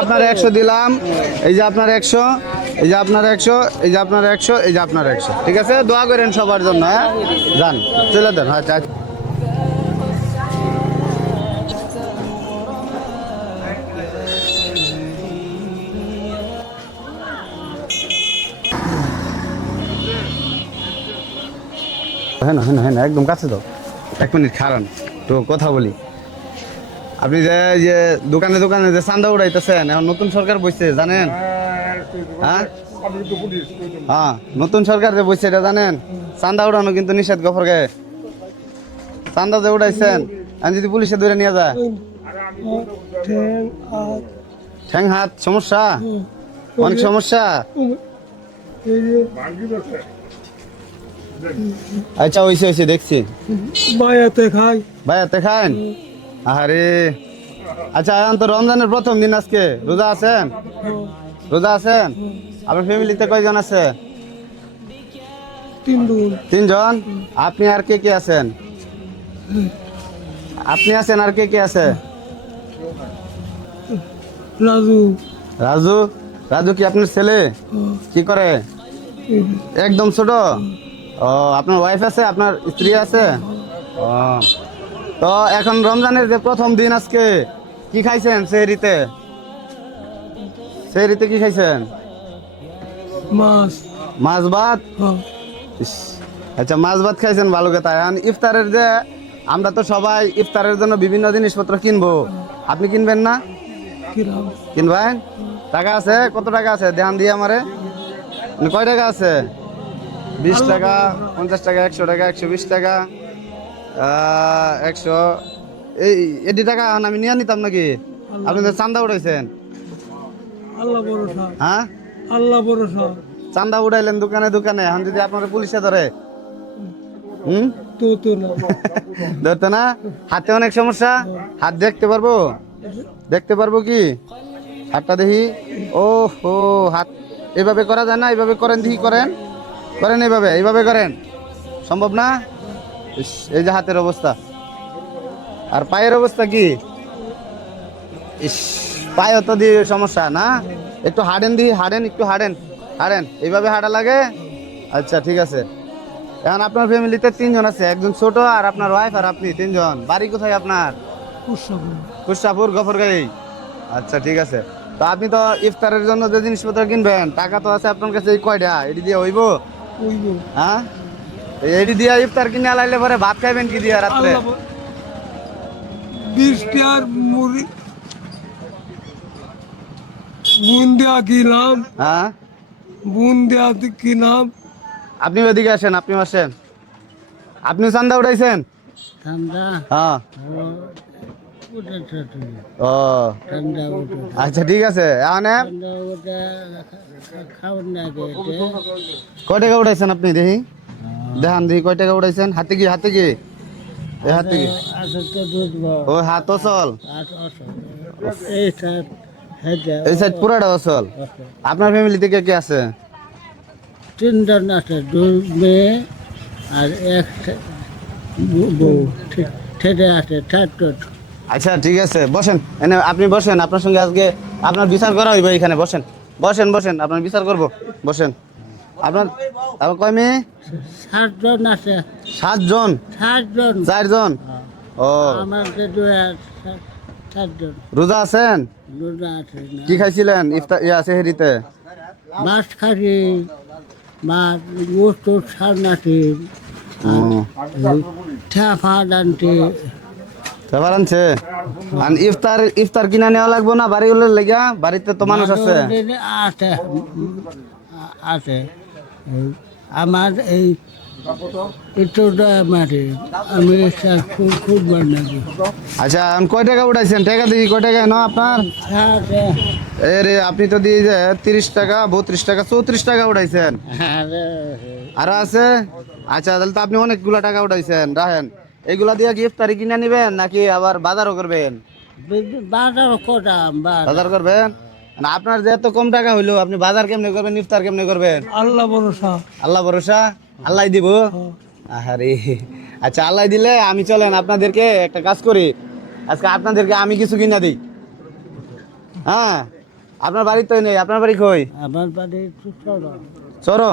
আপনার 100 দিলাম, এই যে আপনার 100, এই যে আপনার 100, এই যে আপনার 100, এই যে আপনার 100। ঠিক আছে, দোয়া করেন সবার জন্য। হ্যাঁ, যান চলে দেন। আচ্ছা হ্যাঁ না হ্যাঁ না, একদম কাছে দাও। 1 মিনিট খারান, তো কথা বলি। আপনি যে দোকানে দোকানে যে চান্দা উড়াইতেছেন, এখন নতুন সরকার বসছে জানেন? হ্যাঁ হ্যাঁ, নতুন সরকার যে বসছে এটা জানেন? চান্দা উড়ানো কিন্তু নিষেধ গফর গায়ে। চান্দা যে উড়াইছেন, আমি যদি পুলিশে ধরে নিয়ে যায়, ঠ্যাং হাত সমস্যা, অনেক সমস্যা। আচ্ছা হয়েছে হয়েছে, দেখছি। ভাইয়াতে খান। আরে আচ্ছা, এখন তো রমজানের প্রথম দিন, আজকে রোজা আছেন? রোজা আছেন? আপনার ফ্যামিলিতে কয়জন আছে? 3 জন। আপনি আর কে কে আছেন? আপনি আছেন আর কে কে আছে? রাজু। রাজু। রাজু কি আপনার ছেলে? কি করে? একদম ছোট। ও, আপনার ওয়াইফ আছে, আপনার স্ত্রী আছে? ও, তো এখন রমজানের যে প্রথম দিন আজকে, কি খাইছেন সেহরিতে? সেহরিতে কি খাইছেন? মাছ। মাছ ভাত। ইস, আচ্ছা মাছ ভাত খাইছেন, ভালো কথা। এখন ইফতারের যে আমরা তো সবাই ইফতারের জন্য বিভিন্ন জিনিসপত্র কিনবো, আপনি কিনবেন না? কিনবেন? টাকা আছে? কত টাকা আছে ধ্যান দিয়ে আমারে? কয় টাকা আছে? 20 টাকা, 50 টাকা, 100 টাকা, 120 টাকা, 100। এটি টাকা আমি নিয়ে নিতাম নাকি? আপনি তো চান্দা উঠাইছেন। আল্লাহ ভরসা। হ্যাঁ, আল্লাহ ভরসা। চান্দা উঠাইলেন দোকানে দোকানে, এখন যদি আপনার পুলিশে ধরে? তো না। ধরতো না? হাতে অনেক সমস্যা। হাত দেখতে পারবো? দেখতে পারবো কি? হাতটা দেখি। ও হো, হাত এভাবে করা যায় না? এইভাবে করেন, দেখি করেন। করেন এইভাবে, এইভাবে করেন। সম্ভব না? ইস, এই যে হাতের অবস্থা। আর পায়ের অবস্থা কি? ইস, পায়ে তো দিয়ে সমস্যা না? একটু হাঁটেন, দিই হাঁটেন, একটু হাঁটেন। হাঁটেন, এইভাবে হাঁটা লাগে। আচ্ছা ঠিক আছে। এখন আপনার ফ্যামিলিতে 3 জন আছে, একজন ছোট আর আপনার ওয়াইফ আর আপনি 3 জন। বাড়ি কোথায় আপনার? কুশাপুর গফরগাঁই। আচ্ছা ঠিক আছে। তো আপনি তো ইফতারের জন্য যে জিনিসপত্র কিনবেন, টাকা তো আছে আপনার কাছে, এই কয়টা এটি দিয়ে হইব? হ্যাঁ, এটি দিয়ে ইফতার কিনে আলাইলে পরে ভাত খাইবেন কি দিয়ে রাত্রে? 20 টাকার মুড়ি বুন্দিয়া কিনলাম। হ্যাঁ, বুন্দিয়া কিনলাম। আপনি ওদিকে আসেন, আপনি আসেন। আপনি চান্দা উঠাইছেন? হ্যাঁ। ও আচ্ছা ঠিক আছে। এখন কয় টাকা উঠাইছেন আপনি দেখি? দেখান দেখি কয় টাকা উঠাইছেন। হাতে কি? হাতে কি? এই হাতে কি? ও হাত অচল। এই সাইড পুরাটা অচল। আপনার ফ্যামিলিতে কে কে আছে? 3 জন আছে, 2 মেয়ে আর 1 বউ। ঠেটে আছে 4 জন। আচ্ছা ঠিক আছে, বসেন এনে, আপনি বসেন। আপনার সঙ্গে আজকে আপনার বিচার করা হইবে এখানে। বসেন বসেন বসেন, আপনার বিচার করব। বসেন। আপনার কয় মেয়ে? 7 জন আছে। 7 জন? 7 জন। 4 জন? ও, আমাদের 7 জন। রোজা আছেন? রোজা আছে না। কি খাইছিলেন ইফতার সেহরিতে? মাছ খাসি, মাছ, গোস্ত, সারনাটি, ঠেফা ডান্টি। খাবার আনছে? আর ইফতার ইফতার কিনা নেওয়া লাগবো না বাড়ি হলে লেগা? বাড়িতে তো মানুষ আছে। আছে আছে। আমার এই এতটা মাঠে আমি খুব বানাবো। আচ্ছা, এখন কয় টাকা উঠাইছেন? টাকা দেখি কয় টাকা না আপনার? রে আপনি তো দিয়ে যে 30 টাকা, 32 টাকা, 34 টাকা উঠাইছেন। আর আছে? আচ্ছা তাহলে তো আপনি অনেকগুলা টাকা উঠাইছেন। রাখেন, এইগুলা দিয়ে কি ইফতারি কিনে নিবেন নাকি আবার বাজারও করবেন? বাজার করবেন না? আপনার যে এত কম টাকা হইলো, আপনি বাজার কেমনে করবেন, ইফতার কেমনে করবেন? আল্লাহ ভরসা। আল্লাহ ভরসা। আল্লাহ দিব। আরে আচ্ছা, আল্লাহ দিলে আমি চলেন আপনাদেরকে একটা কাজ করি, আজকে আপনাদেরকে আমি কিছু কিনা দিই। হ্যাঁ, আপনার বাড়ি তো নেই, আপনার বাড়ি কই? আমার বাড়ি চলো চরো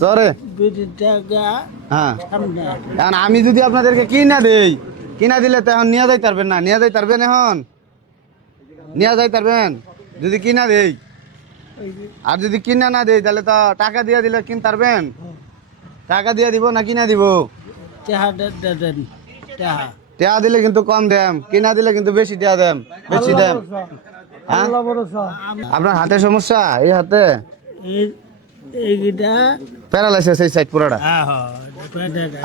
চরে। বিটিটাকে হ্যাঁ, সামনে এখন আমি যদি আপনাদেরকে কিনা দেই, কিনা দিলে তো এখন নিয়ে যাইতে পারবেন না, নিয়ে যাইতে পারবেন এখন? নিয়ে যাইতে পারবেন যদি কিনা দেই? আর যদি কিনা না দেই তাহলে তো টাকা দিয়ে দিলে কিনতে পারবেন? টাকা দিয়ে দিব না কিনা দিব? চাহাটা দেন চাহা টেয়া দিলে কিন্তু কম দেম, কিনা দিলে কিন্তু বেশি টেয়া দেম, বেশি দেম। হ্যাঁ, আপনার হাতে সমস্যা? এই হাতে এইটা প্যারালাইসিস এই সাইড পুরোটা।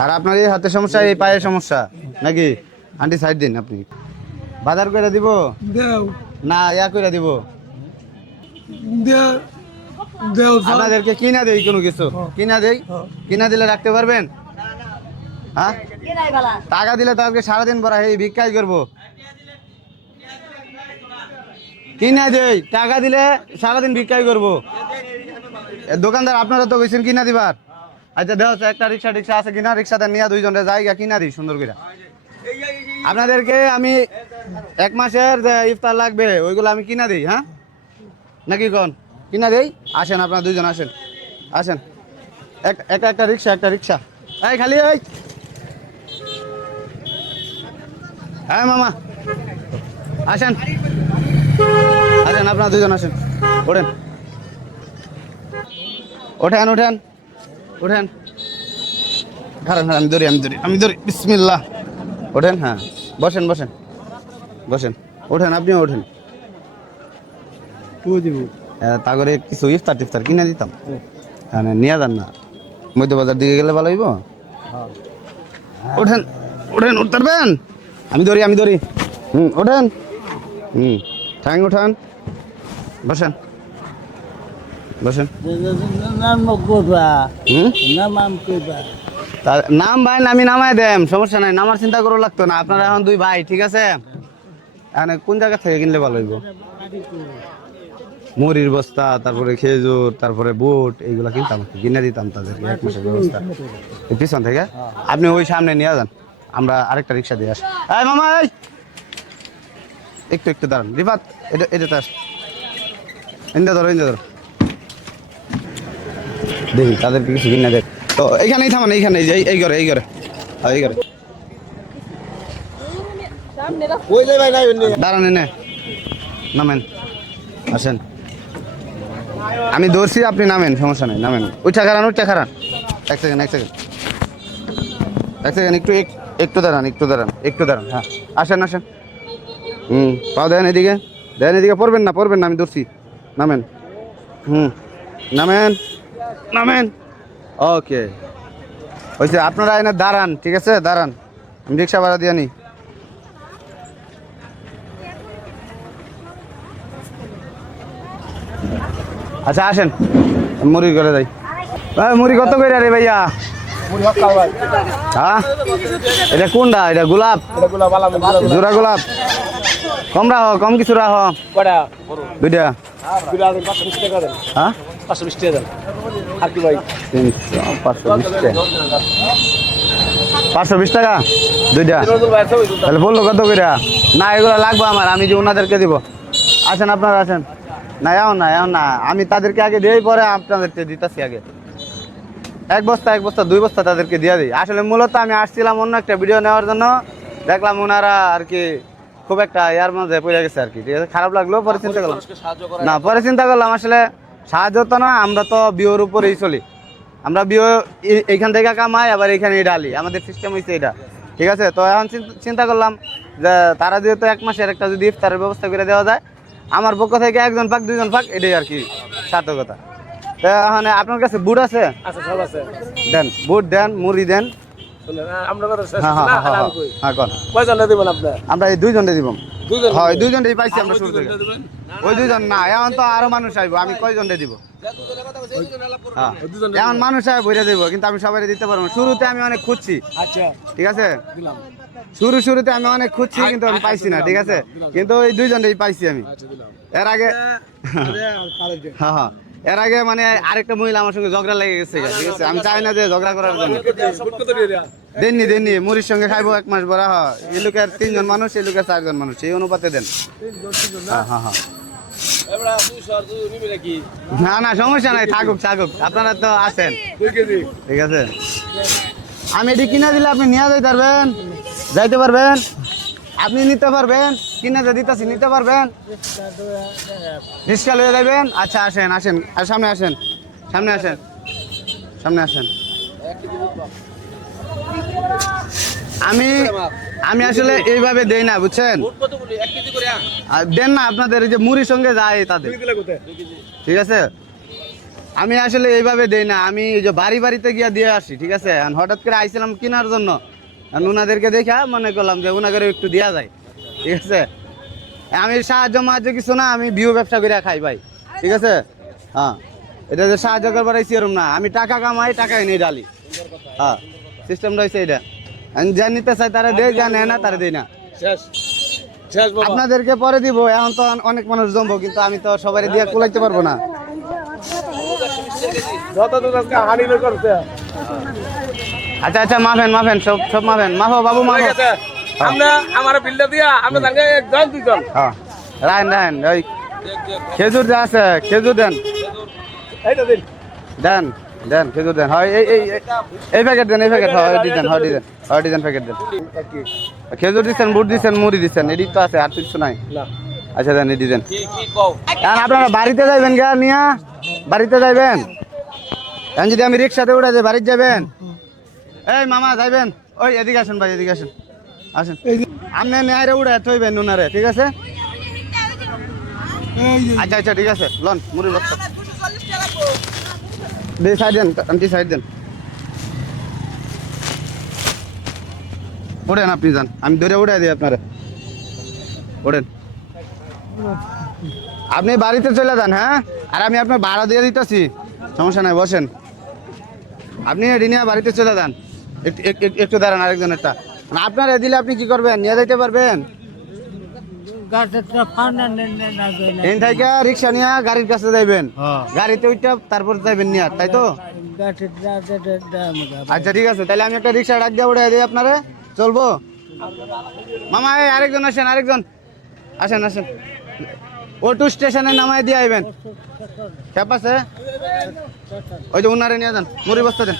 আর আপনার এই হাতে সমস্যা, এই পায়ে সমস্যা নাকি? আন্টি সাইড দিন, আপনি বাজার করে দিব দেও না ইয়া করে দিব? দেও দেও আপনাদেরকে কিনা দেই কোনো কিছু? কিনা দেই, কিনা দিলে রাখতে পারবেন? হ্যাঁ, টাকা দিলে তো আজকে সারাদিন পরে এই ভিক্ষাই করবো। কিনা দেই, টাকা দিলে সারাদিন ভিক্ষাই করবো। দোকানদার আপনারা তো কইছেন কিনা দিবার। আচ্ছা দেখো একটা রিক্সা টিক্সা আছে কিনা, রিক্সাতে নিয়ে দুইজনের জায়গা কিনা দিই সুন্দর করে। আপনাদেরকে আমি 1 মাসের যে ইফতার লাগবে ওইগুলো আমি কিনা দিই। হ্যাঁ নাকি কোন কিনা দেই? আসেন আপনারা দুইজন, আসেন আসেন। একটা রিক্সা, একটা রিক্সা। এই খালি এই, হ্যাঁ মামা আসেন, আসেন আপনারা দুইজন আসেন। ওঠেন ওঠেন ওঠেন ওঠেন। খারান খারান, আমি ধরি আমি ধরি আমি ধরি, বিসমিল্লাহ। ওঠেন, হ্যাঁ বসেন বসেন বসেন। ওঠেন, আপনিও ওঠেন। তা করে কিছু ইফতার টিফতার কিনে দিতাম, হ্যাঁ নিয়ে যান না, মধ্যবাজার দিকে গেলে ভালো হইব। ওঠেন ওঠেন, উঠতে পারবেন? আমি ধরি আমি ধরি। ওঠেন, ঠ্যাং ওঠান, বসেন বসেন। নাম করবা হুম, নাম করবা নাম ভাই আমি নামাই দেম, সমস্যা নাই, নামার চিন্তা করো লাগতো না। আপনারা এখন 2 ভাই, ঠিক আছে? এখানে কোন জায়গা থেকে কিনলে ভালো হইব? মুড়ির বস্তা, তারপরে খেজুর, তারপরে বুট, এইগুলা কিনতাম, কিনে দিতাম তাদেরকে 1 মাসের ব্যবস্থা। এই পিছন থেকে আপনি ওই সামনে নিয়ে যান, আমরা আরেকটা রিক্সা দিয়ে আসি। এই মামা, এই একটু একটু দাঁড়ান, রিফাত এটা এটাতে আস, ইন্দা ধরো ইন্দা ধরো, দেখি তাদেরকে কিছু কিনে দেখ। তো এইখানেই থামান, এইখানে এই ঘরে এই ঘরে এই ঘরে দাঁড়ান, এনে নামেন, আসেন। আমি ধরছি, আপনি নামেন, সমস্যা নেই, নামেন। উঠা খারান, উঠা খারান। এক সেকেন্ড একটু একটু দাঁড়ান, একটু দাঁড়ান, একটু দাঁড়ান। হ্যাঁ আসেন আসেন। পাও দেন এদিকে, দেন এদিকে, পড়বেন না পড়বেন না, আমি ধরছি, নামেন। নামেন নামেন। ওকে হয়েছে, আপনারা এনে দাঁড়ান, ঠিক আছে? দাঁড়ান, আমি রিক্সা ভাড়া দিয়ে নি। আচ্ছা আসেন, মুড়ি করে যাই। মুড়ি কত করে রে ভাইয়া? হ্যাঁ, এটা কোনটা? এটা গোলাপ, জোড়া গোলাপ। কম রাহ, কম কিছু রাহ। দুইটা, হ্যাঁ 520 টাকা। 520 টাকা দুইটা, তাহলে বললো কত করে? না এগুলো লাগবে আমার, আমি যে ওনাদেরকে দিব। আসেন আপনারা আসেন। না এও না এও না, আমি তাদেরকে আগে দিই, পরে আপনাদেরকে দিতেছি। আগে 1 বস্তা 2 বস্তা তাদেরকে দিয়ে দিই। আসলে মূলত আমি আসছিলাম অন্য একটা ভিডিও নেওয়ার জন্য, দেখলাম ওনারা আর কি খুব একটা ইয়ার মধ্যে পড়ে গেছে আর কি, ঠিক আছে? খারাপ লাগলো, পরে চিন্তা করলাম না, পরে চিন্তা করলাম আসলে সাহায্য তো না, আমরা তো বিওর উপরেই চলি, আমরা বিও এইখান থেকে কামাই, আবার এখানে ডালি, আমাদের সিস্টেম হয়েছে এটা, ঠিক আছে? তো এখন চিন্তা করলাম যে তারা যেহেতু 1 মাসের একটা যদি ইফতারের ব্যবস্থা করে দেওয়া যায়, আমার পক্ষ থেকে 1 জন পাক 2 জন পাক, এটাই আর কি সার্থকতা। তো এখন আপনার কাছে বুট আছে? দেন, বুট দেন, মুড়ি দেন। আমরা এই 2 জনে দিব। হয় 2 জনে পাইছি আমরা শুরু থেকে। ওই 2 জন না, এখন তো আরো মানুষ আইব, আমি কয় জনে দিব? এখন মানুষ আইব ভরে দেবো, কিন্তু আমি সবাই দিতে পারবো না। শুরুতে আমি অনেক খুঁজছি, ঠিক আছে? শুরুতে আমি অনেক খুঁজছি, কিন্তু আমি পাইছি না, ঠিক আছে? কিন্তু ওই 2 জনেই পাইছি আমি। এর আগে হ্যাঁ এর আগে মানে আরেকটা মহিলা আমার সঙ্গে ঝগড়া লেগে গেছে, ঠিক আছে? আমি চাই না যে ঝগড়া করার জন্য। দেননি মুড়ির সঙ্গে খাইবো 1 মাস ভরা। এই লোকের 3 জন মানুষ, এই লোকের 4 জন মানুষ, এই অনুপাতে দেন। হ্যাঁ না না সমস্যা নাই, থাকুক থাকুক, আপনারা তো আছেন। ঠিক আছে, আমি এটি কিনা দিলে আপনি নিয়ে যাইতে পারবেন, যাইতে পারবেন, আপনি নিতে পারবেন, কিনে যে দিতেছি নিতে পারবেন, রিক্সা লয়ে যাবেন। আচ্ছা আসেন আসেন, আর সামনে আসেন, সামনে আসেন, সামনে আসেন। আমি আমি আসলে এইভাবে দেই না, বুঝছেন, আর দেন না আপনাদের এই যে মুড়ির সঙ্গে যায় তাদের, ঠিক আছে। আমি আসলে এইভাবে দেই না, আমি এই যে বাড়ি বাড়িতে গিয়া দিয়ে আসি, ঠিক আছে। আর হঠাৎ করে আইছিলাম কেনার জন্য, আর ওনাদেরকে দেখা মনে করলাম যে ওনাদের একটু দেওয়া যায়, ঠিক আছে। আমি সাহায্য মাহায্য কিছু না, আমি ভিউ ব্যবসা করে খাই ভাই, ঠিক আছে। হ্যাঁ, এটা যে সাহায্য করবার আইসি এরম না, আমি টাকা কামাই, টাকাই নেই ডালি। হ্যাঁ, সিস্টেমটা হয়েছে এটা, যা নিতে চাই তারা দেয়, যা নেয় না তারা দেয় না। আপনাদেরকে পরে দিব, এখন তো অনেক মানুষ জমবো, কিন্তু আমি তো সবাই দিয়ে কুলাইতে পারবো না। আচ্ছা আচ্ছা, মাফেন মাফেন, সব সব মাফেন, মাফো বাবু মাফো। আমরা আমার বিলটা দিয়া আমরা তাকে একজন দুইজন হ্যাঁ, রাইন রাইন, ওই খেজুর যা আছে খেজুর দেন, এইটা দিন দেন দেন, খেজুর দেন। হয় এই প্যাকেট দেন, এই প্যাকেট হয় ডিজাইন, হয় ডিজাইন, হয় ডিজাইন প্যাকেট দেন। খেজুর দিচ্ছেন, বুট দিচ্ছেন, মুড়ি দিচ্ছেন, এদিক তো আছে, আর কিছু নাই। না আচ্ছা দেন, এটি দেন। কি কি কও এখন আপনারা বাড়িতে যাইবেন গা নিয়া, বাড়িতে যাইবেন। এখন যদি আমি রিক্সাতে উঠে যাই, বাড়িতে যাবেন। এই মামা যাইবেন, ওই এদিকে আসেন ভাই, এদিকে আসেন, আসেন। আপনি নেয়ারে উড়ে থইবেন নুনারে, ঠিক আছে। আচ্ছা আচ্ছা, ঠিক আছে, লন মুড়ি বস্তা দিয়ে সাইড দেন, আন্টি সাইড দেন। ওঠেন, আপনি যান, আমি ধরে উঠাই দিই আপনারে, ওঠেন। আপনি বাড়িতে চলে যান, হ্যাঁ, আর আমি আপনার ভাড়া দিয়ে দিতেছি, সমস্যা নাই, বসেন। আপনি এটি নিয়ে বাড়িতে চলে যান, একটু দাঁড়ান, আরেকজনেরটা আপনার দিলে আপনি কি করবেন, নিয়ে যাইতে পারবেন। এখান থেকে রিক্সা নিয়ে গাড়ির কাছে যাইবেন, গাড়িতে ওইটা তারপর যাইবেন নিয়ে, তাই তো। আচ্ছা ঠিক আছে, তাহলে আমি একটা রিক্সা ডাক দিয়ে উঠে দিই আপনারে, চলবো। মামা এই আরেকজন আসেন, আরেকজন আসেন আসেন, অটো স্টেশনে নামায় দিয়ে আইবেন। ক্যাপ আছে, ওই যে উনারে নিয়ে যান, মুড়ি বস্তা দেন।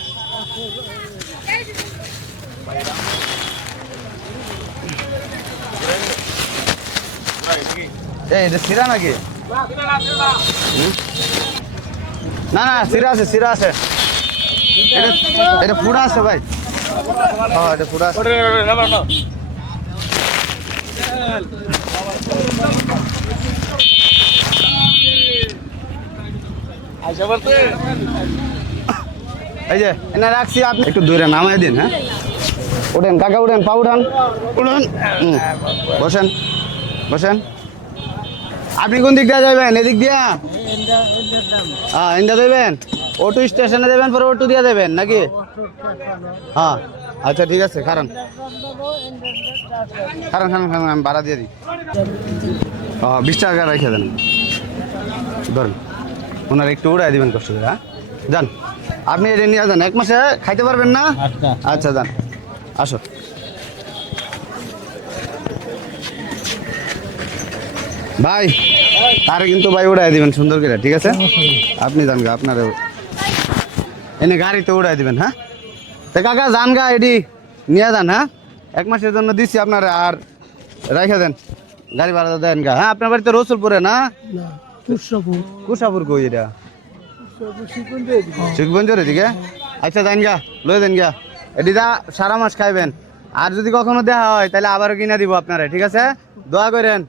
এই এটা সিরা নাকি? না না, সিরা আছে, সিরা আছে, এটা ফুড়া আছে ভাই। হ্যাঁ, এটা ফুড়া আছে। আইসা বলতে এই যে এনে রাখছি, আপনি একটু দূরে নামাই দিন। হ্যাঁ, উঠেন কাকা, উঠেন, পা উঠান, উঠুন, বসেন বসেন। আপনি কোন দিক দিয়ে যাবেন? এদিক দিয়া? হ্যাঁ, ইন্ডিয়া দেবেন, অটো স্টেশনে দেবেন, পরে অটো দিয়ে দেবেন নাকি? হ্যাঁ আচ্ছা ঠিক আছে, কারণ কারণ কারণ কারণ আমি ভাড়া দিয়ে দিই। 20 টাকা রেখে দেন, ধরুন, ওনার একটু উড়াই দিবেন কষ্ট করে। হ্যাঁ, যান, আপনি এটা নিয়ে যান, 1 মাসে খাইতে পারবেন না? আচ্ছা যান, আসো। ভাই তারে কিন্তু ভাই উড়াই দিবেন সুন্দর করে, ঠিক আছে। আপনি যান গা, আপনার এনে গাড়িতে উড়াই দিবেন। হ্যাঁ, তো কাকা যান গা, এডি নিয়ে যান। হ্যাঁ, 1 মাসের জন্য দিচ্ছি আপনার, আর রেখে দেন, গাড়ি ভাড়া দেন গা। হ্যাঁ, আপনার বাড়িতে রসুলপুরে না? কুসাপুর কই এটা? শিখবঞ্জের দিকে। আচ্ছা যান গা, লয়ে দেন গা, এটি যা সারা মাস খাইবেন। আর যদি কখনো দেখা হয় তাহলে আবারও কিনে দিব আপনারা, ঠিক আছে। দোয়া করেন,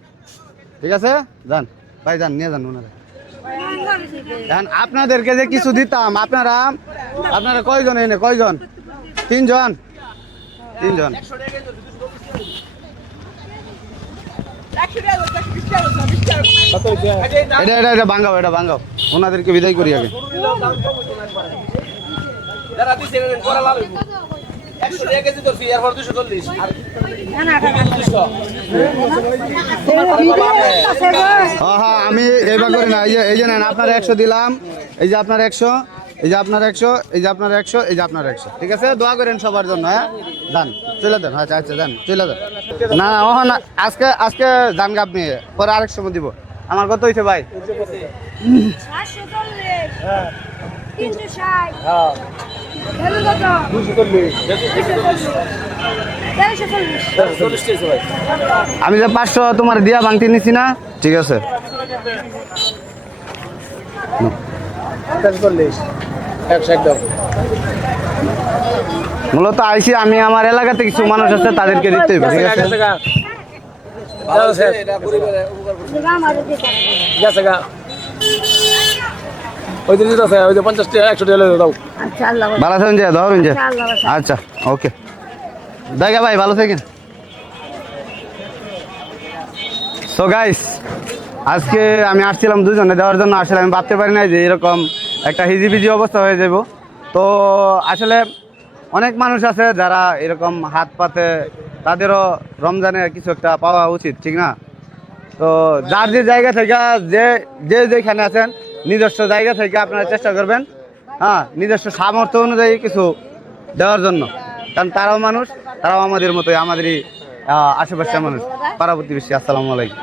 ঠিক আছে। যান ভাই, যান, নিয়ে যান ওনারা। আপনাদেরকে যে কিছু দিতাম, আপনারা আপনারা কয়জন এনে, কয়জন? 3 জন, 3 জন। এটা এটা এটা ভাঙাও, এটা ভাঙাও, ওনাদেরকে বিদায় করি আগে। যারা দিছে করা লাভ 100 টাকা কেজি ধরছি, এরপর 240 আর হ্যাঁ, আমি এইবার করি না, এই যে নেন, আপনার 100 দিলাম, এই যে আপনার 100, এই যে আপনার 100, এই যে আপনার 100, এই যে আপনার 100, ঠিক আছে। দোয়া করেন সবার জন্য। হ্যাঁ, যান, চলে দেন। আচ্ছা আচ্ছা, যান, চলে দেন। না না, আজকে আজকে যান গা আপনি, পরে আরেক সময় দিব। আমার কত হয়েছে ভাই? 540 360 হ্যাঁ গেল কত 240 140 40 টাকা ভাই আমি যে 500 তোমার দিয়া ভাঙতে নিছি না, ঠিক আছে। 40 160 দাও মূলত আইসি আমি আমার এলাকাতে কিছু মানুষ আছে তাদেরকে দিতে হবে, ঠিক আছে। এটা গরিবের উপকার করছে দাম আর দিতে গেছে গা ওই দিন দিতে আছে ওই যে 50 টাকা 100 টাকা দাও আচ্ছা আল্লাহ ভালো থাকেন যে ধরুন যে, আল্লাহ আচ্ছা ওকে দেখা ভাই, ভালো থাকেন। সো গাইস, আজকে আমি আসছিলাম দুজনে দেওয়ার জন্য, আসলে আমি ভাবতে পারি না যে এরকম একটা হিজিবিজি অবস্থা হয়ে যাব। তো আসলে অনেক মানুষ আছে যারা এরকম হাত পাতে, তাদেরও রমজানে কিছু একটা পাওয়া উচিত, ঠিক না? তো যার যে জায়গা থেকে যেখানে আছেন নিজস্ব জায়গা থেকে আপনারা চেষ্টা করবেন, হ্যাঁ, নিজস্ব সামর্থ্য অনুযায়ী কিছু দেওয়ার জন্য, কারণ তারাও মানুষ, তারাও আমাদের মতোই, আমাদেরই আশেপাশের মানুষ, পাড়া প্রতিবেশী। আসসালামু আলাইকুম।